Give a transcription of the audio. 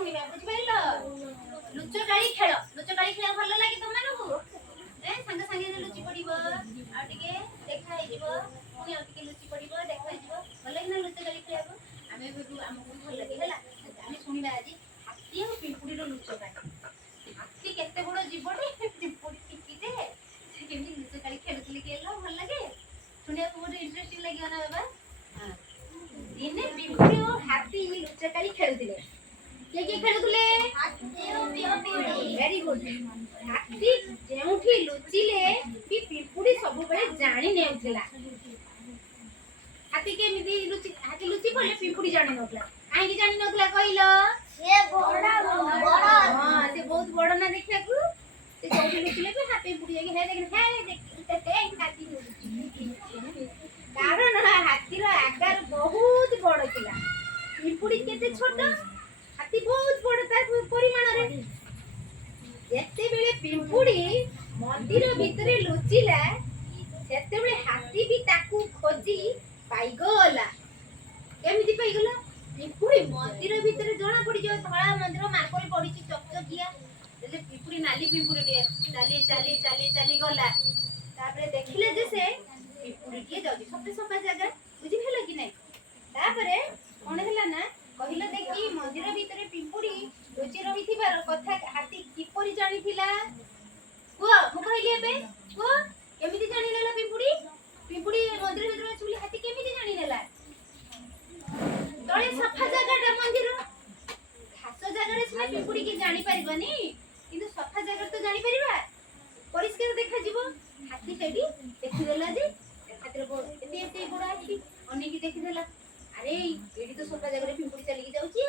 ଶୁଣିବା ବୁଝିପାରିଲ ଲୁଚକାଳି ଖେଳ ଭଲ ଲାଗେ ତମମାନଙ୍କୁ ସାଙ୍ଗେ ସାଙ୍ଗେ ଲୁଚି ପଡିବ ଆଉ ଟିକେ ଦେଖା ହେଇଯିବ ପୁଣି ଆଉ ଟିକେ ଲୁଚି ପଡିବ ଦେଖା ହେଇଯିବ ଭଲ ଲାଗେ ନା ଲୁଚକାଳି ଖେଳିବାକୁ ଆମେ ଆମକୁ ଭଲ ଲାଗେ ହେଲା ଆମେ ଶୁଣିବା ଆଜି ହାତୀ ଆଉ ପିମ୍ପୁଡ଼ିର ଲୁଚକାଳି ହାତୀ କେତେ ବଡ ଜୀବଟେ ପିମ୍ପୁଡ଼ି ଟିକିଟେ ସେ କେମିତି ଲୁଚକାଳି ଖେଳୁଥିଲେ କହିଲ ଭଲ ଲାଗେ ଶୁଣିବାକୁ ବହୁତ ଇଣ୍ଟରେଷ୍ଟିଂ ଲାଗିବ ନା ବାବା ଦିନେ ପିମ୍ପୁଡ଼ି ଓ ହାତୀ ଲୁଚକାଳି ଖେଳୁଥିଲେ କିଏ ଖେଳୁଥିଲେ ଭେରି ଗୁଡ୍ ହାତୀ ଯେଉଁଠି ଲୁଚିଲେ ବି ପିମ୍ପୁଡ଼ି ସବୁବେଳେ ଜାଣି ନେଉଥିଲା ହାତୀ କେମିତି ହାତୀ ଲୁଚି ପଡିଲେ ପିମ୍ପୁଡ଼ି ଜାଣି ନଥିଲା କାହିଁକି ଜାଣି ନଥିଲା କହିଲ ସେ ବହୁତ ବଡ ନା ଦେଖିବାକୁ ସେ ଯୋଉଠି ଲୁଚିଲେ ବି ପିମ୍ପୁଡ଼ି ଯାଇକି ହାତୀ କାରଣ ହାତୀର ଆକାର ବହୁତ ବଡ ଥିଲା ପିମ୍ପୁଡ଼ି କେତେ ଛୋଟ ହାତୀ ବହୁତ ବଡ ତା ପରିମାଣରେ ଯେତେବେଳେ ପିମ୍ପୁଡ଼ି ମନ୍ଦିର ଭିତରେ ଲୁଚିଲା ସେତେବେଳେ ହାତୀ ବି ତାକୁ ଖୋଜି ପାଇଗଲା କେମିତି ପାଇଗଲା ପିମ୍ପୁଡ଼ି ମନ୍ଦିର ଭିତରେ ଜଣା ପଡିଯିବ ଧଳା ମନ୍ଦିର ମାଙ୍କଡ ପଡିଛି ଚକଚକିଆ ହେଲେ ପିମ୍ପୁଡ଼ି ନାଲି ପିମ୍ପୁଡ଼ିଟିଏ ଚାଲି ଚାଲି ଚାଲି ଚାଲି ଗଲା ତାପରେ ଦେଖିଲେ ଯେ ସେ ପିମ୍ପୁଡ଼ିଟିଏ ଯାଉଛି ସତେ ସଫା ଜାଗା ବୁଝିପାରିଲ କି ନାଇଁ ତାପରେ କଣ ହେଲା ନା କହିଲ ଦେଖି ମନ୍ଦିର ଭିତରେ ପିମ୍ପୁଡ଼ି ଲୁଚି ରହିଥିବାର କଥା ହାତୀ କିପରି ଜାଣିଥିଲା କୁହ ମୁଁ କହିଲି ଏବେ କୁହ କେମିତି ଜାଣିନେଲା ପିମ୍ପୁଡ଼ି ମନ୍ଦିର ଭିତରେ ଅଛି ବୋଲି ହାତୀ କେମିତି ଜାଣିନେଲା ତଳେ ସଫା ଜାଗାଟା ମନ୍ଦିର ଘାସ ଜାଗାରେ ସିନା ପିମ୍ପୁଡ଼ି କି ଜାଣିପାରିବନି କିନ୍ତୁ ସଫା ଜାଗାରେ ତ ଜାଣିପାରିବା ପରିଷ୍କାର ଦେଖାଯିବ ହାତୀ ସେଠି ଦେଖିଦେଲା ଯେ ହାତୀର ଏତେ ବଡ଼ ଆଖି ଅନେଇକି ଦେଖିଦେଲା ଆରେ ଏଇଠି ତ ସଫା ଜାଗାରେ ପିମ୍ପୁଡ଼ି ଚାଲିକି ଯାଉଛି